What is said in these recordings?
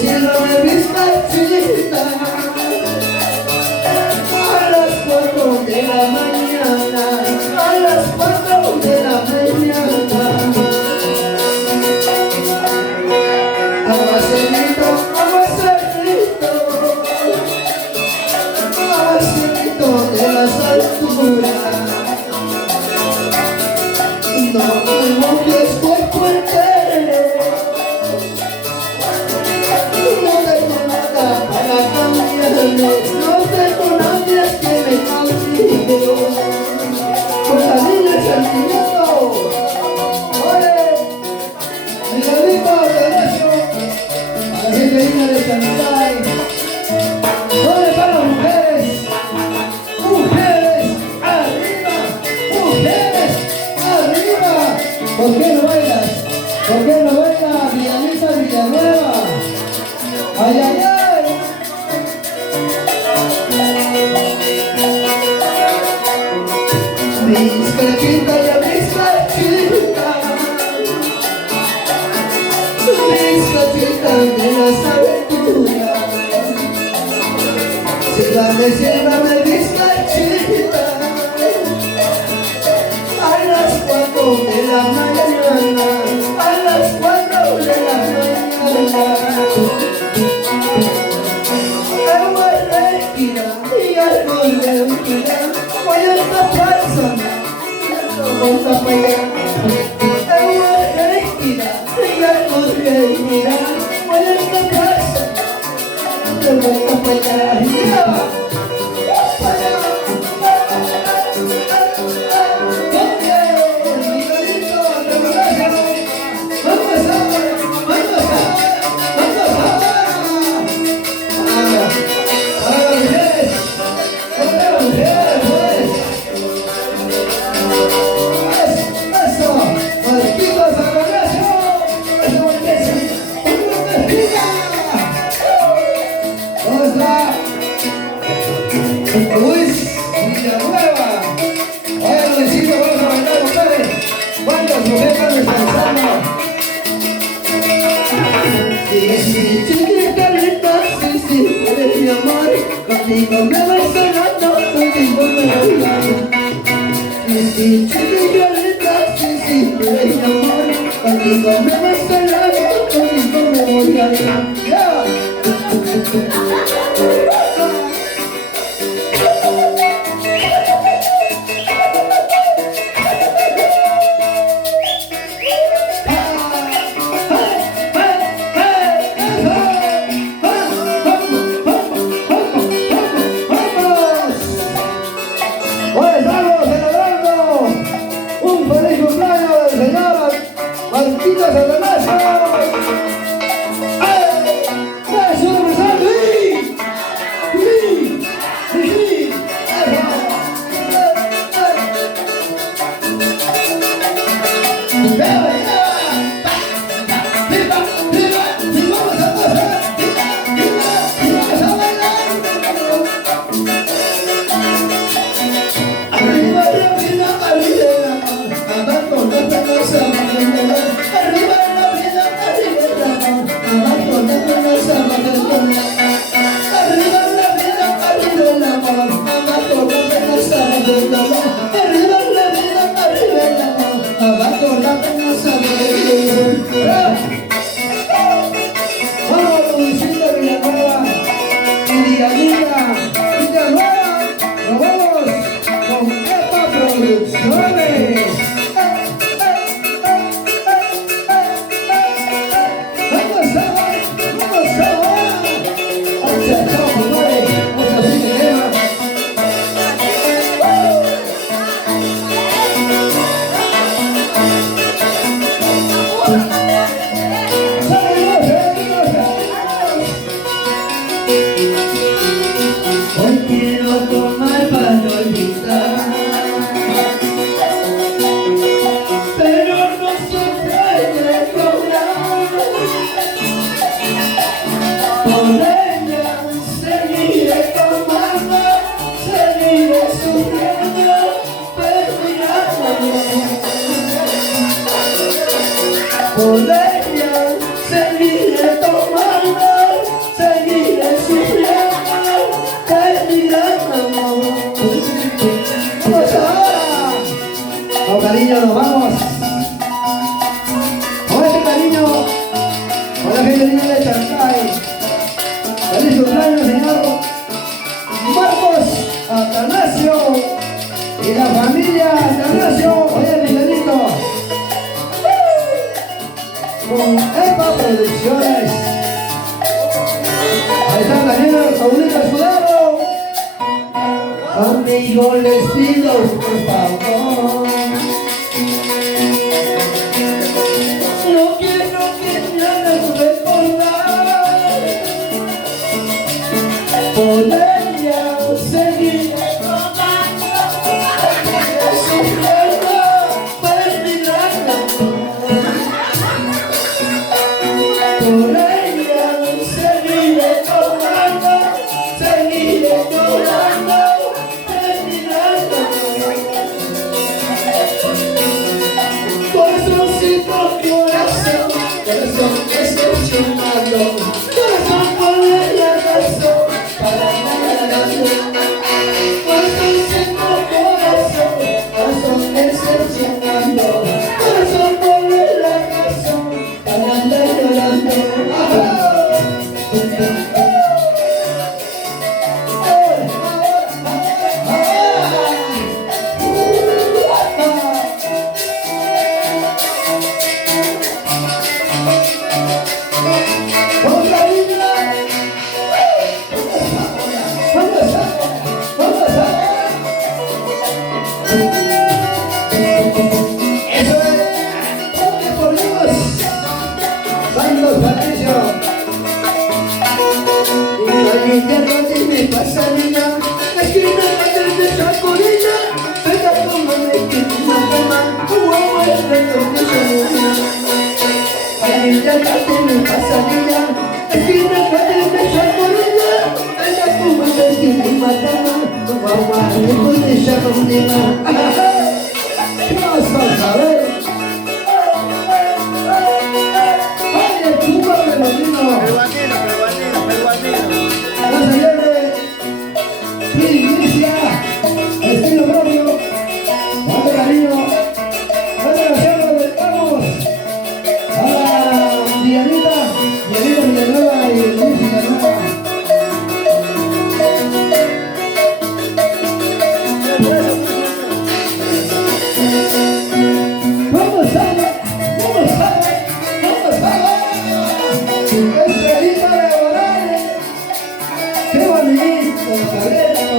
Sírvame bizcachita a las 4 de la mañana, a las 4 de la mañana. Aguacerito, aguacerito, aguacerito de las alturas. No me mojes cuerpo entero, no tengo nadie que me cautive con la niña el sentimiento. ¡Ole! Miguelito, derecho a la gente linda de Shanghái. ¿Dónde están las mujeres? ¡Mujeres arriba! ¡Mujeres arriba! ¿Por qué no bailas? ¿Por qué no bailas? Villanita Villanueva. ¡Ay, ay, ay! Bizcachita ya bizcachita, bizcachita de las aventuras. Sírvame bizcachita a las 4 de la mañana, a las 4 de la mañana. Agua respira y algo respira, voy a esta falsa. Agua respira y algo respira, voy a esta falsa. Vuelta para allá. Luis Villanueva. Oye, Luisito, vamos a bailar, compadre. ¿Cuántos nos dejan descansando? Sí, chiquitita, sí, eres mi amor. Contigo me voy sonando, contigo me voy a ir. Sí, chiquitita, sí, eres mi amor. Contigo me voy sonando, contigo me voy a ir. ¡Ya! Marquita Santanazo. ¡Eso de Luis! Por ella seguiré tomando, seguiré sufriendo de mi gran amor. ¡Vamos ahora! Con cariño nos vamos. Con este cariño, con la gente linda de Chancay. Feliz cumpleaños, señor Marcos Atanasio y la familia Atanasio. Oye, Miguelito, con EPA Producciones. Ahí está Daniel Paulita Escudero. Amigo, les pido por favor, no quiero que me hagan recordar. Por ella seguiré tomando, sufriendo por mi gran amor. Por ella seguiré tomando, seguiré llorando de mi gran amor. Corazoncito, corazón, corazón decepcionado, corazón con la razón para nada. Corazoncito, corazón, corazón decepcionado, corazón con la razón para andar llorando. Vamos a ver. Estilo propio, dale cariño, dale gracias, dedicamos a Dianita Villanueva y Luis Villanueva. Vamos a ver, Estrellita de Morales, qué bonito, Calero.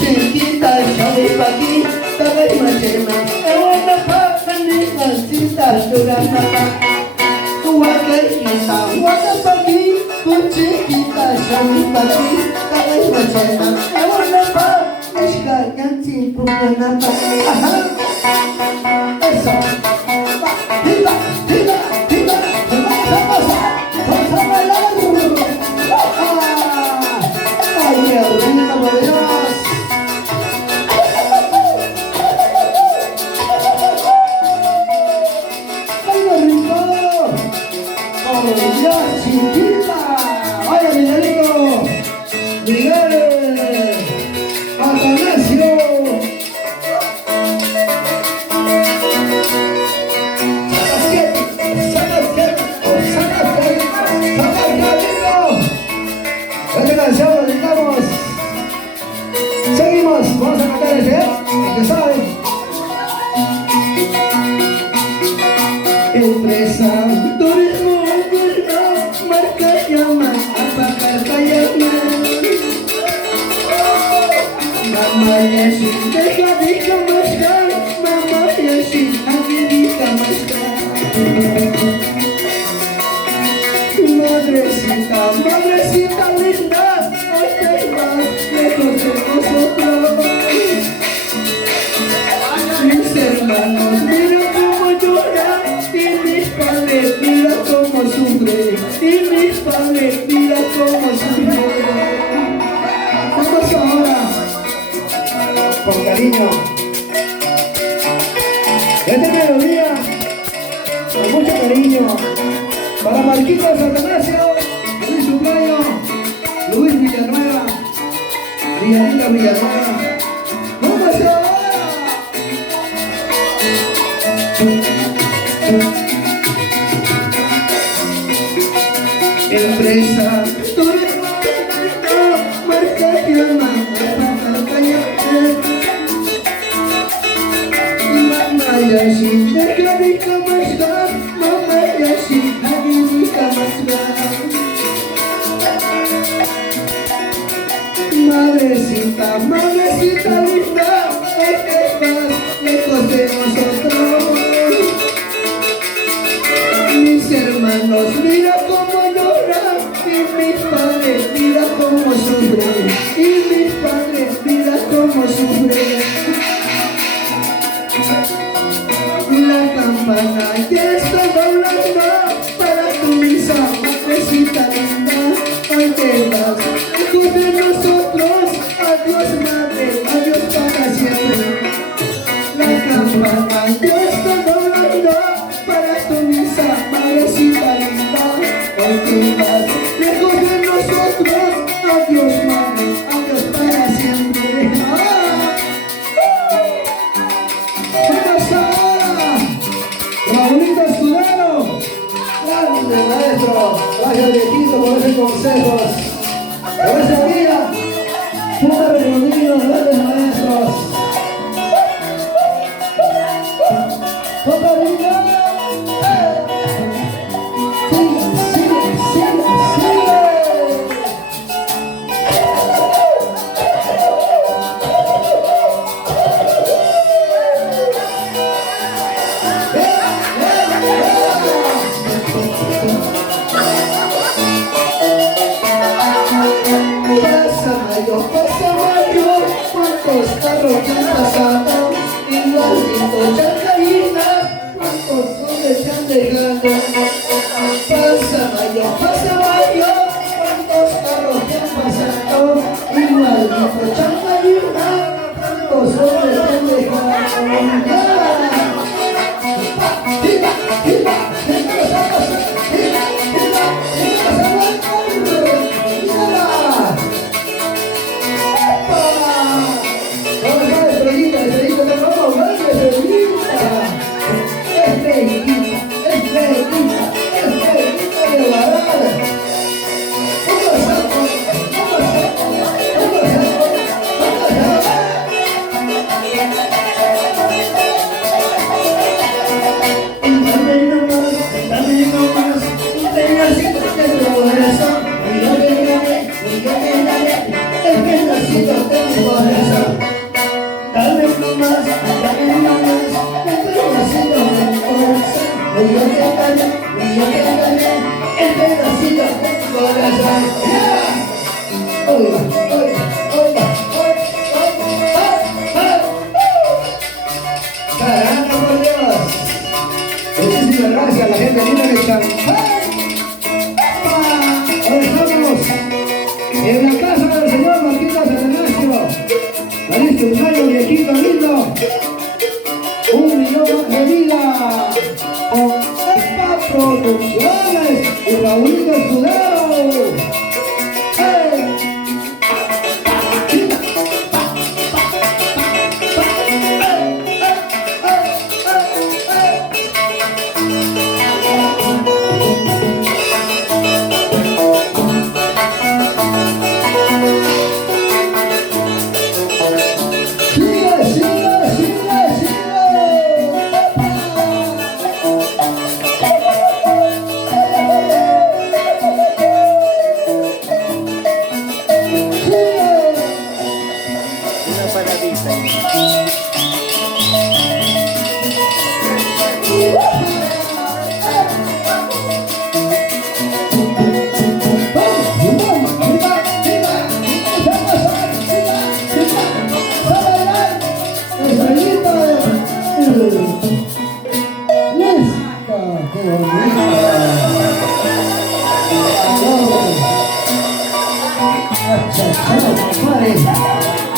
Chiquita, chave paquita, gai machema, ewana pakanita, sita durana. Guacaita, guaca paquita, chiquita, chave paquita, gai machema, ewana pakanita, ganti pukana pa. Eso. Tira, tira, tira, vamos a bailar. Ay, qué rico, por Dios. ¡Ya, chiquita! ¡Vaya, Miguelito! ¡Miguel! ¡Atanasio! ¡Sácate! Esta canción lo dedicamos. Seguimos, vamos a cantar ese, que saben. Empresa turismo marca llama apakah kayaknya Mama Yasin dekat dikemaskan, Mama Yasin hati dikemaskan. Madrecita, madrecita linda, ay más lejos de nosotros. Mis hermanos, mira cómo lloran y mis padres, mira cómo sufren. y mis padres, mira cómo sufrieron. Vamos ahora, con cariño, esta melodía, con mucho cariño, para Marquitos Atanasio, Luis Sumayo, Luis Villanueva, Villarita Villanueva. ¡Vamos ahora! Empresa, tú eres marca que ama, Mama Yashi, Nakari Kamasha, Mama Yashi, Hadini Kamasha. Madrecita, madrecita linda, ¿qué más lejos de nosotros? Mis hermanos, mira cómo lloran, y mis padres, mira cómo sufren, y mis padres, mira cómo sufren. La campana ya está doblando para tu misa, madrecita linda, hoy te vas lejos de nosotros, adiós madre, adiós para siempre. La campana ya está doblando para tu misa, madrecita linda, hoy te vas lejos de nosotros, adiós madre, adiós para siempre. ¡Vamos ahora! Raulito Escudero, grande maestro, gracias viejito por esos consejos, por esa vida, súper reunidos, grandes maestros. ¡Con cariño! Pasa mayo, cuántos carros ya han pasado, igualito Chacarina, cuántos hombres se han dejado. Pasa mayo, cuántos carros ya han pasado, igualito Chacarina, cuántos hombres se han dejado. Caramba, por Dios. Muchísimas gracias a la gente linda de Chancay. Ahora estamos en la casa del señor Marquitos Atanasio. Feliz cumpleaños, viejito lindo. 1 millón de vida. Con Epa Producciones y Raulito Escudero. ¡Hey! अच्छा चलो हमारे